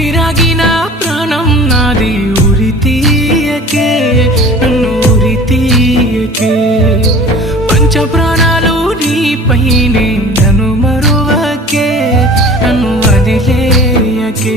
ఊపిరాగిన ప్రాణం నాది ఉరి తీయకే నన్ను ఉరి తీయకే పంచ ప్రాణాలు నీపైనే నన్ను మరువకే నన్ను వదిలేయకే